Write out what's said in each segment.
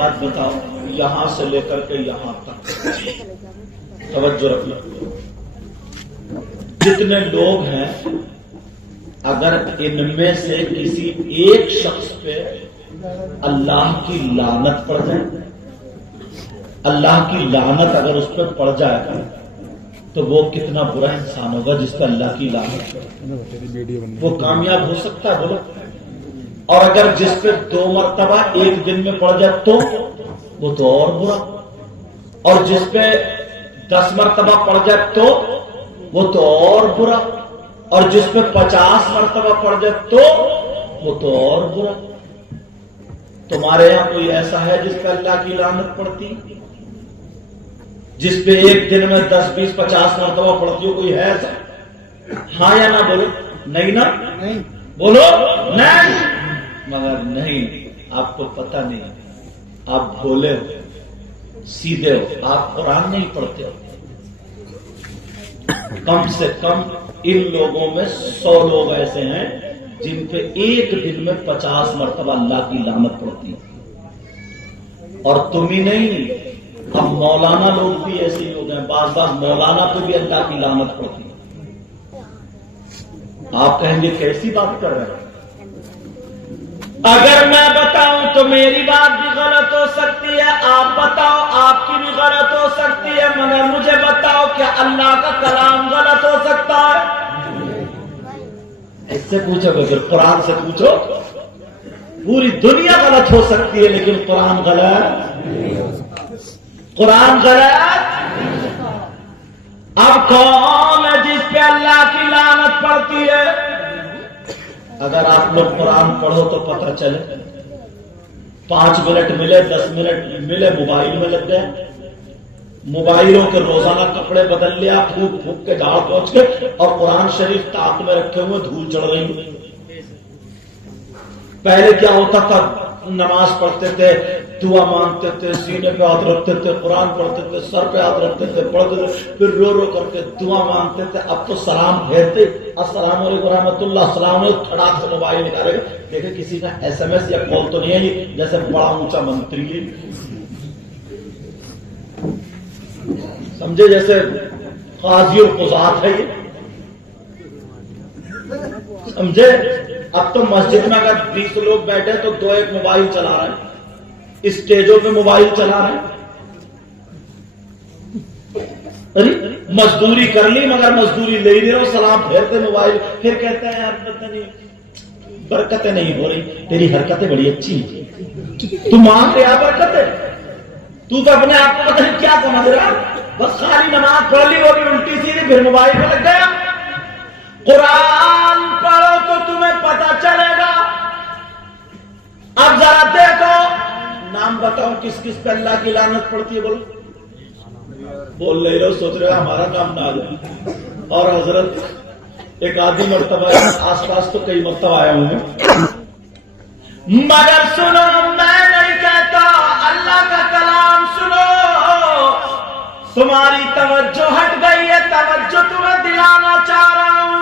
बात बताओ, यहां से लेकर के यहां तक तवज्जो रखना, जितने लोग हैं, अगर इनमें से किसी एक शख्स पे अल्लाह की लानत पड़ जाए, अल्लाह की लानत अगर उस पर पड़ जाए तो वो कितना बुरा इंसान होगा जिस पर अल्लाह की लानत पड़े। वो कामयाब हो सकता है बोलो? और अगर जिस पे 2 मरतबा एक दिन में पड़ जाए तो वो तो और बुरा, और जिस पे 10 मरतबा पड़ जाए तो वो तो और बुरा, और जिस पे 50 मरतबा पड़ जाए तो वो तो और बुरा। तुम्हारे यहां कोई ऐसा है जिस पे अल्लाह की लानत पड़ती? जिस पे एक दिन में 10, 20, 50 मरतबा पड़ती हो, कोई है ऐसा? हाँ या ना बोलो? नहीं ना? नहीं बोलो नहीं। मगर नहीं, आपको पता नहीं, आप भोले हो, सीधे हो, आप कुरान नहीं पढ़ते हो। कम से कम इन लोगों में 100 लोग ऐसे हैं जिन पे एक दिन में 50 मरतबा अल्लाह की लानत पड़ती है। और तुम ही नहीं, अब मौलाना लोग भी ऐसे ही हो गए, बार बार मौलाना पे भी अल्लाह की लानत पड़ती है। आप कहेंगे कैसी बात कर रहे हैं? अगर मैं बताऊं तो मेरी बात भी गलत हो सकती है, आप बताओ आपकी भी गलत हो सकती है, मगर मुझे बताओ क्या अल्लाह का कलाम गलत हो सकता है? इससे पूछोगे फिर कुरान से पूछो। पूरी दुनिया गलत हो सकती है लेकिन कुरान गलत, कुरान गलत। अब कौन है जिस पे अल्लाह की लानत पड़ती है? अगर आप लोग कुरान पढ़ो तो पता चले, 5 मिनट मिले, 10 मिनट मिले, मोबाइल में लग गए, मोबाइलों के रोजाना कपड़े बदल लिया, फूक फूक के झाड़ पहुंच के, और कुरान शरीफ ताक में रखे हुए धूल चढ़ रही। पहले क्या होता था? नमाज पढ़ते थे, दुआ मांगते थे, सीने पे हाथ रखते थे, कुरान पढ़ते थे, सर पे हाथ रखते थे, पढ़ते थे, फिर रो रो करके दुआ मांगते थे। अब तो सलाम फेरते, अस्सलाम वालेकुम रहमतुल्लाह, अस्सलाम वालेकुम, ठड़ाक से मोबाइल निकालेगा, देखे किसी का SMS या कॉल तो नहीं है, ये जैसे बड़ा ऊंचा मंत्री, समझे, जैसे काजी और कुजात है ये, समझे। अब तो मस्जिद में अगर 20 लोग बैठे तो 2-1 मोबाइल चला रहे हैं, स्टेजों पे मोबाइल चला रहे हैं। अरे मजदूरी कर ली मगर मजदूरी ले ही नहीं रहो, सलाम फेरते मोबाइल, फिर कहते हैं यार पता नहीं बरकतें नहीं हो रही, तेरी हरकतें बड़ी अच्छी हैं, तू मान रहा बरकतें, तू तो अपने आप को पता नहीं क्या समझ रहा, बस खाली नमाज पढ़ ली, वो भी उल्टी सीधी, फिर मोबाइल में लग गया। कुरान पढ़ो तो तुम्हें पता चलेगा। अब जरा देखो, नाम बताओ किस किस पे अल्लाह की लानत पड़ती है? बोलो, बोल नहीं रहो, सोच रहे हो हमारा नाम ना आ जाए। और हजरत एक आधी मरतबा, आसपास तो कई मरतबा आया हूं, मगर सुनो, मैं नहीं कहता, अल्लाह का कलाम सुनो। तुम्हारी तवज्जो हट गई है, तवज्जो तुम्हें दिलाना चाह रहा हूं।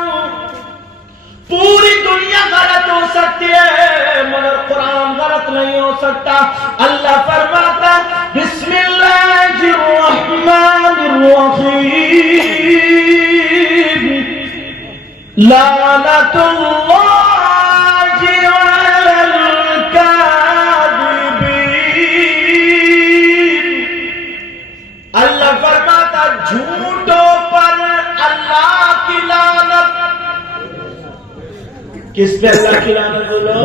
पूरी दुनिया गलत हो सकती है मगर कुरान गलत नहीं हो सकता। अल्लाह फरमाता बिस्मिल्लाहिर्रहमानिर्रहीम, लानतुल्लाहि अलल कादिबीन। अल्लाह फरमाता झूठों पर अल्लाह की लानत। किस पे अल्लाह की लानत? बोलो।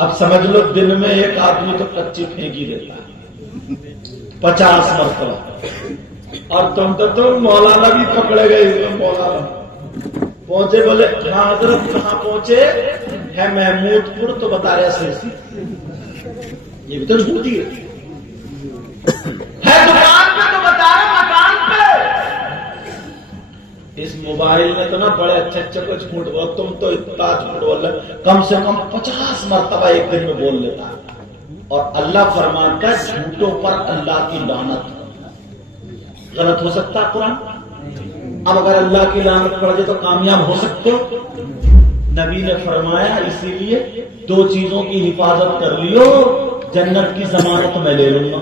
अब समझ लो, दिन में एक आदमी तो कच्ची फेंक ही देता है 50 मरतबा, और तुम मौलाना भी पकड़े गए। मौलाना पहुंचे, बोले हाँ हजरत कहाँ पहुंचे? है महमूदपुर। तो बता रहे ऐसी, ये भी तो झूठी है दुकान पे, तो बता रहे मकान पे। इस मोबाइल में तो ना बड़े अच्छे अच्छे कुछ झूठ बोल, तुम तो इतना झूठ बोल रहे, कम से कम 50 मरतबा एक दिन में बोल लेता है। और अल्लाह फरमाता है झूठों पर अल्लाह की लानत। गलत हो सकता है कुरान? अब अगर अल्लाह की लानत पड़ जाए तो कामयाब हो सकते हो? नबी ने फरमाया इसीलिए 2 चीजों की हिफाजत कर लियो, जन्नत की जमानत मैं ले लूंगा।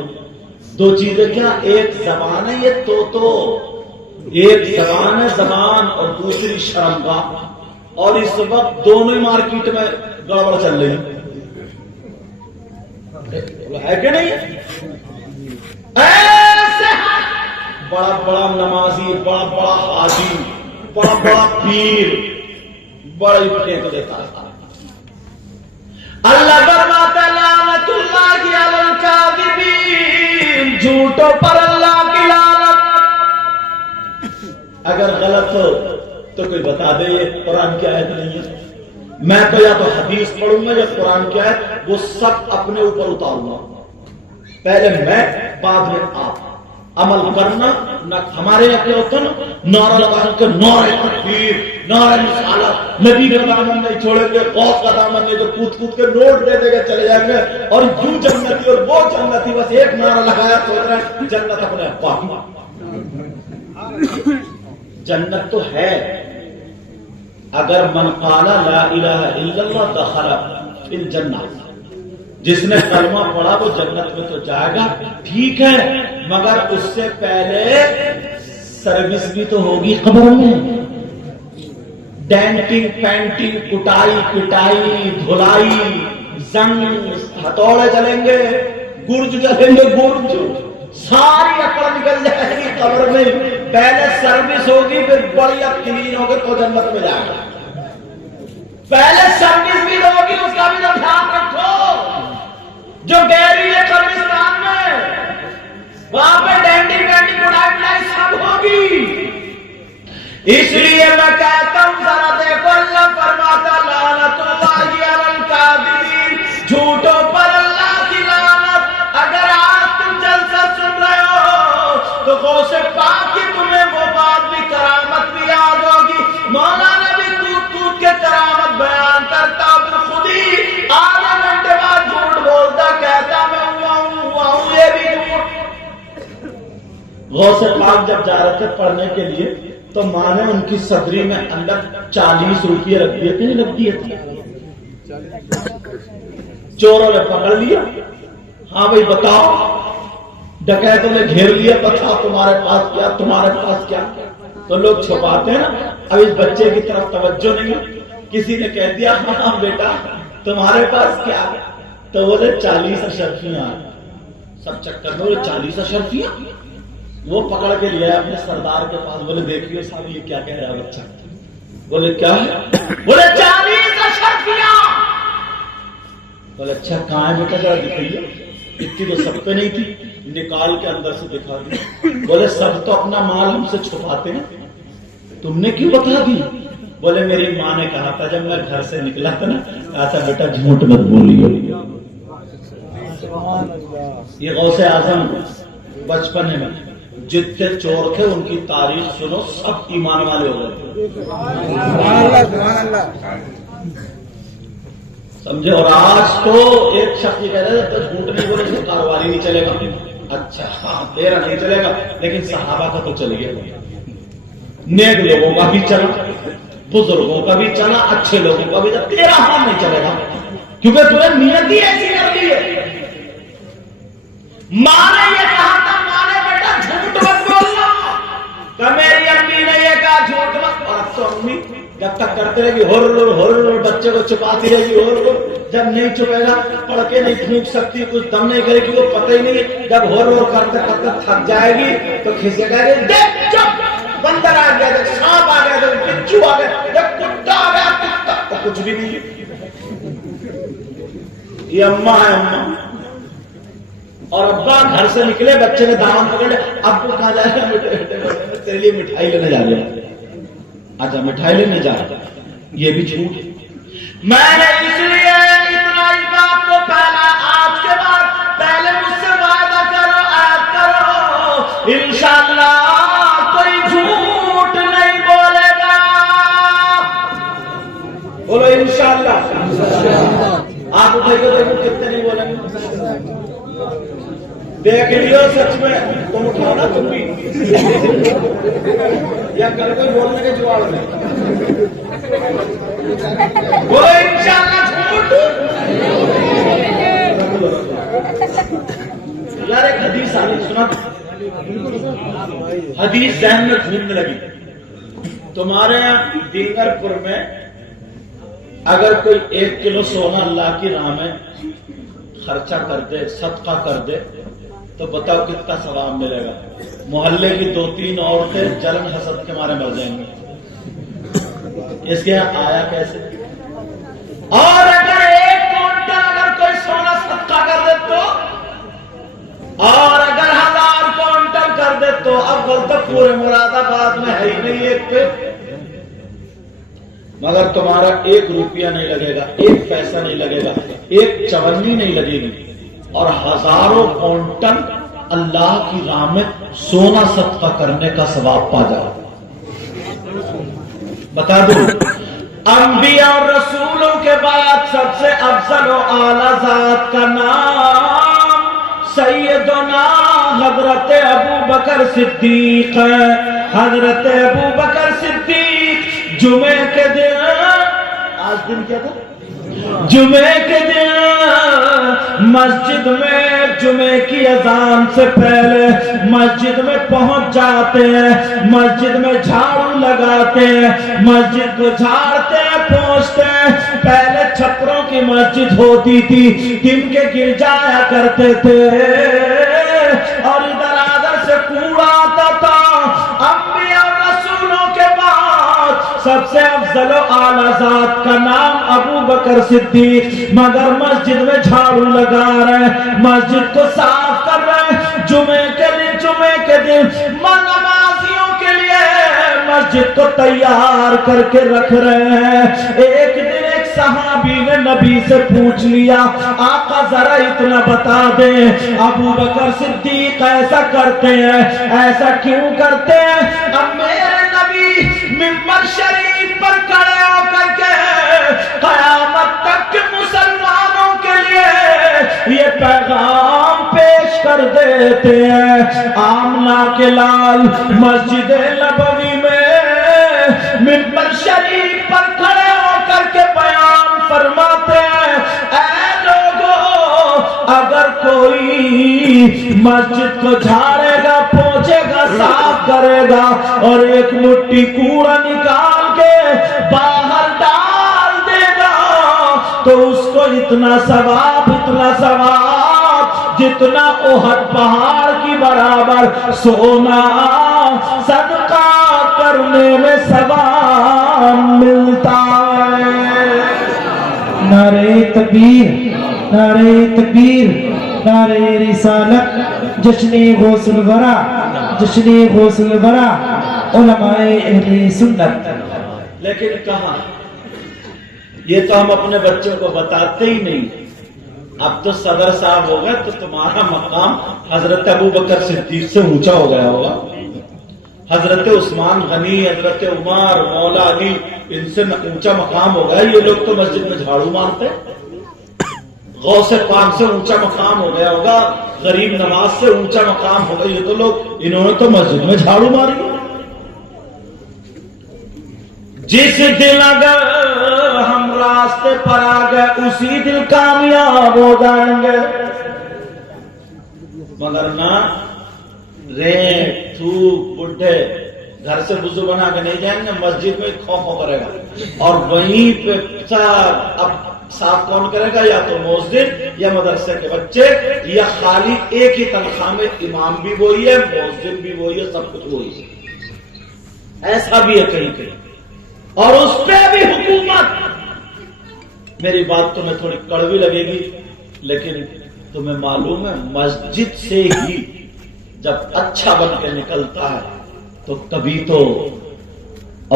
दो चीजें क्या, एक जबान है ये तो एक जबान है जबान और दूसरी शर्मगाह, और इस वक्त दोनों ही मार्केट में गड़बड़ चल रही है कि नहीं? ऐसे बड़ा बड़ा नमाजी, बड़ा बड़ा हाजी, बड़ा बड़ा पीर बड़ी फेंक देता है। अल्लाह फरमाता लानतुल्लाहि अलल काज़िबीन, झूठों पर अल्लाह की लानत। अगर गलत हो तो कोई बता दे ये कुरान की आयत नहीं है, मैं तो या तो हदीस पढ़ूंगा या कुरान की आयत, वो सब अपने ऊपर उतारूंगा। पहले मैं, बाद में आप। अमल करना न हमारे यहाँ क्या होता ना, नारा लगा के नारे तकबीर, नारे रिसालत, नबी का दामन नहीं छोड़ेंगे, गौस का दामन नहीं, तो कूद कूद के नोट दे देके चले जाएंगे, और यूं जन्नती और वो जन्नती, बस एक नारा लगाया सोच रहे हैं जन्नत अपने पास। जन्नत तो है, अगर मन काला ला इलाहा इल्लल्लाह दखला फिल जन्नत, जिसने कलमा पढ़ा वो जन्नत में तो जाएगा, ठीक है, मगर उससे पहले सर्विस भी तो होगी कब्र में। डेंटिंग, पेंटिंग, कुटाई, पिटाई, धुलाई, जंग, हथौड़े चलेंगे, गुर्ज चलेंगे, गुर्ज, सारी अकड़ निकल जाएगी कब्र में। पहले सर्विस होगी, फिर बढ़िया क्लीन होगी तो जन्नत में जाएगा। पहले सर्विस भी होगी, उसका भी तो ध्यान रखो। जो गहरी है कब्रिस्तान में, वहां पे डेंटिंग पेंटिंग कुटाई पिटाई सब होगी। इसलिए मैं कहता हूं जरा देखो, अल्लाह फरमाता लानतुल्लाहि अलल काज़िबीन, झूठों पर अल्लाह की लानत। अगर आज तुम जलसा सुन रहे हो तो गौसे पाक की तुम्हें वो बात भी, करामत भी याद होगी। मौलाना भी कूद कूद के करामत बयान करता, फिर खुद ही आधे घंटे बाद झूठ बोलता, कहता मैं हुआ हूं, ये भी झूठ। गौसे पाक जब जा रहे थे पढ़ने के लिए, तो माँ ने उनकी सदरी में अंदर 40 रुपये रख दिए थे, रख दिए थे। चोरों ने पकड़ लिया, हाँ भाई बताओ, डकैतों ने घेर लिया, बताओ तुम्हारे पास क्या, तुम्हारे पास क्या। तो लोग छुपाते हैं ना। अब इस बच्चे की तरफ तवज्जो नहीं, किसी ने कह दिया हाँ बेटा तुम्हारे पास क्या, तो बोले 40 अशरफियां। सब चक्कर में बोले 40 अशरफियां, वो पकड़ के लिया अपने सरदार के पास। बोले देखिए साहब ये क्या कह रहा है बच्चा। बोले क्या है, बोले 40 अशरफियां। बोले अच्छा कहाँ है बेटा, जरा दिखाइए। इतनी तो सब पे नहीं थी, निकाल के अंदर से दिखा दी। बोले सब तो अपना माल हमसे छुपाते हैं, तुमने क्यों बता दी। बोले मेरी माँ ने कहा था जब मैं घर से निकला था ना, कहा था बेटा झूठ मत बोलिए। ये गौसे आजम बचपन में जितने चोर थे उनकी तारीख सुनो, सब ईमान वाले हो गए, समझे। और आज तो एक शख्स कह रहे तो झूठ नहीं बोले तो कारोबार ही नहीं चलेगा। अच्छा हाँ तेरा नहीं चलेगा, लेकिन सहाबा का तो चल गया, नेक लोगों का भी चला, बुजुर्गों का भी चला, अच्छे लोगों का भी चला, तेरा हाथ नहीं चलेगा, क्योंकि तुमने नियत ही ऐसी कर ली है। माँ ने ये कहा था, माँ ने बेटा झूठ मत बोलना, तो मेरी अम्मी ने ये कहा झूठ मत। और अब तो अम्मी जब तक करते रहेगी होर बच्चे को छुपाती रहेगी, होर जब नहीं छुपेगा, पढ़ के नहीं फूंक सकती, कुछ दम नहीं करेगी, वो पता ही नहीं। जब होर करते करते थक जाएगी तो खिसेगा, देख चुप, बंदर आ गया, जब सांप आ गया, जब बिच्छू आ गया, जब कुत्ता आ गया, कुत्ता तो कुछ भी नहीं। ये अम्मा है अम्मा। और अब्बा घर से निकले, बच्चे ने दामन पकड़े, अब वो कहा जाएगा तेरे लिए मिठाई लेने जा रहे, अच्छा मिठाई लेने जा रहा, ये भी झूठ है। मैंने इसलिए इतना इस बात को पहला, आज के बाद पहले मुझसे वादा करो, ऐद करो, इंशाअल्लाह कोई झूठ नहीं बोलेगा। बोलो इंशाअल्लाह। आप उठाइए, देखो कितने नहीं बोलेंगे। देख लियो सच में, तुम उठाओ ना तुम भी, या कल कोई बोलने के जुगाड़ में बोलो इंशाअल्लाह झूठ। یار ایک حدیث آ رہی سنا، حدیث ذہن میں گھومنے لگی. تمہارے یہاں دیگر پور میں اگر کوئی 1 کلو سونا اللہ کی راہ میں خرچہ کر دے، صدقہ کر دے، تو بتاؤ کتنا ثواب ملے گا؟ محلے کی 2-3 عورتیں جلن حسد کے مارے مر جائیں گے. اس کے یہاں آیا کیسے؟ اور اگر 1 کوئنٹل اگر کوئی سونا صدقہ کر دے تو، اور اگر 1000 کوئنٹل کر دے تو، اب تو پورے مراد آباد میں ہے ہی نہیں ایک پہ. مگر تمہارا 1 روپیہ نہیں لگے گا، 1 پیسہ نہیں لگے گا، 1 چونی نہیں لگے گی، اور ہزاروں کوئنٹل اللہ کی راہ میں سونا صدقہ کرنے کا ثواب پا جاؤ. بتا دوں، انبیاء اور رسولوں کے بعد سب سے افضل و اعلی ذات کا نام سیدنا حضرت ابوبکر صدیق ہے. حضرت ابوبکر صدیق جمعے کے دن، آج دن کیا تھا؟ جمعے کے دن مسجد میں جمعے کی اذان سے پہلے مسجد میں پہنچ جاتے ہیں، مسجد میں جھاڑو لگاتے ہیں، مسجد کو جھاڑتے ہیں، پہنچتے ہیں. پہلے چھپروں کی مسجد ہوتی تھی، دن کے گر جایا کرتے تھے اور ادھر ادھر سے کوڑا آتا تھا. انبیاء اور رسولوں کے بعد سب سے افضل و اعلی ذات کا نام ابوبکر صدیق. مگر مسجد میں جھاڑو لگا رہے ہیں، مسجد کو صاف کر رہے ہیں، جمعے کے دن نمازیوں کے لیے مسجد کو تیار کر کے رکھ رہے ہیں. ایک دن ایک صحابی نے نبی سے پوچھ لیا، آقا ذرا اتنا بتا دیں، ابوبکر صدیق ایسا کرتے ہیں، ایسا کیوں کرتے ہیں؟ اب میرے نبی منبر شریف پر کھڑے ہو کر کے قیامت تک کے مسلمانوں کے لیے یہ پیغام پیش کر دیتے ہیں. آمنہ کے لال مسجد نبوی میں منبر شریف پر کھڑے ہو کر کے بیان فرماتے ہیں، اے لوگوں، اگر کوئی مسجد کو جھاڑے گا، پوچھے گا، صاف کرے گا اور ایک مٹھی کوڑا نکال کے باہر ڈال دے گا تو اس کو اتنا ثواب جتنا احد پہاڑ کی برابر سونا صدقہ کرنے میں ثواب ملتا ہے. نعرہ تکبیر، نعرہ تکبیر، نعرہ رسالت، جشن غوث الورا، جشن غوث الورا، علماء اہل سنت. لیکن کہاں؟ یہ تو ہم اپنے بچوں کو بتاتے ہی نہیں. اب تو صدر صاحب ہو گئے تو تمہارا مقام حضرت ابوبکر صدیق سے اونچا ہو گیا ہوگا، حضرت عثمان غنی، حضرت عمر، مولا علی، ان سے اونچا مقام ہو گیا. یہ لوگ تو مسجد میں جھاڑو مارتے. غوث پاک سے اونچا مقام ہو گیا ہوگا، غریب نواز سے اونچا مقام ہوگا. یہ تو لوگ، انہوں نے تو مسجد میں جھاڑو ماری. جس دن اگر ہم راستے پر آ گئے اسی دن کامیاب ہو جائیں گے. مگر نہ ریت تھوک بڈھے گھر سے وضو بنا کے نہیں جائیں گے، مسجد میں خوف کرے گا اور وہیں پہ اب صاف کون کرے گا؟ یا تو مؤذن یا مدرسے کے بچے، یا خالی ایک ہی تنخواہ میں امام بھی وہی ہے، مؤذن بھی وہی ہے، سب کچھ وہی ہے. ایسا بھی ہے کہیں کہیں. اور اس پہ بھی حکومت. میری بات تمہیں تھوڑی کڑوی لگے گی لیکن تمہیں معلوم ہے مسجد سے ہی جب اچھا بن کے نکلتا ہے تو کبھی تو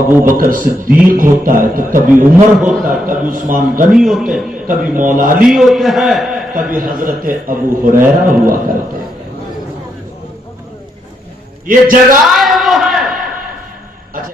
ابوبکر صدیق ہوتا ہے، تو کبھی عمر ہوتا ہے، کبھی عثمان غنی ہوتے ہیں، کبھی مولا علی ہوتے ہیں، کبھی حضرت ابو ہریرہ ہوا کرتے ہیں. یہ جگہ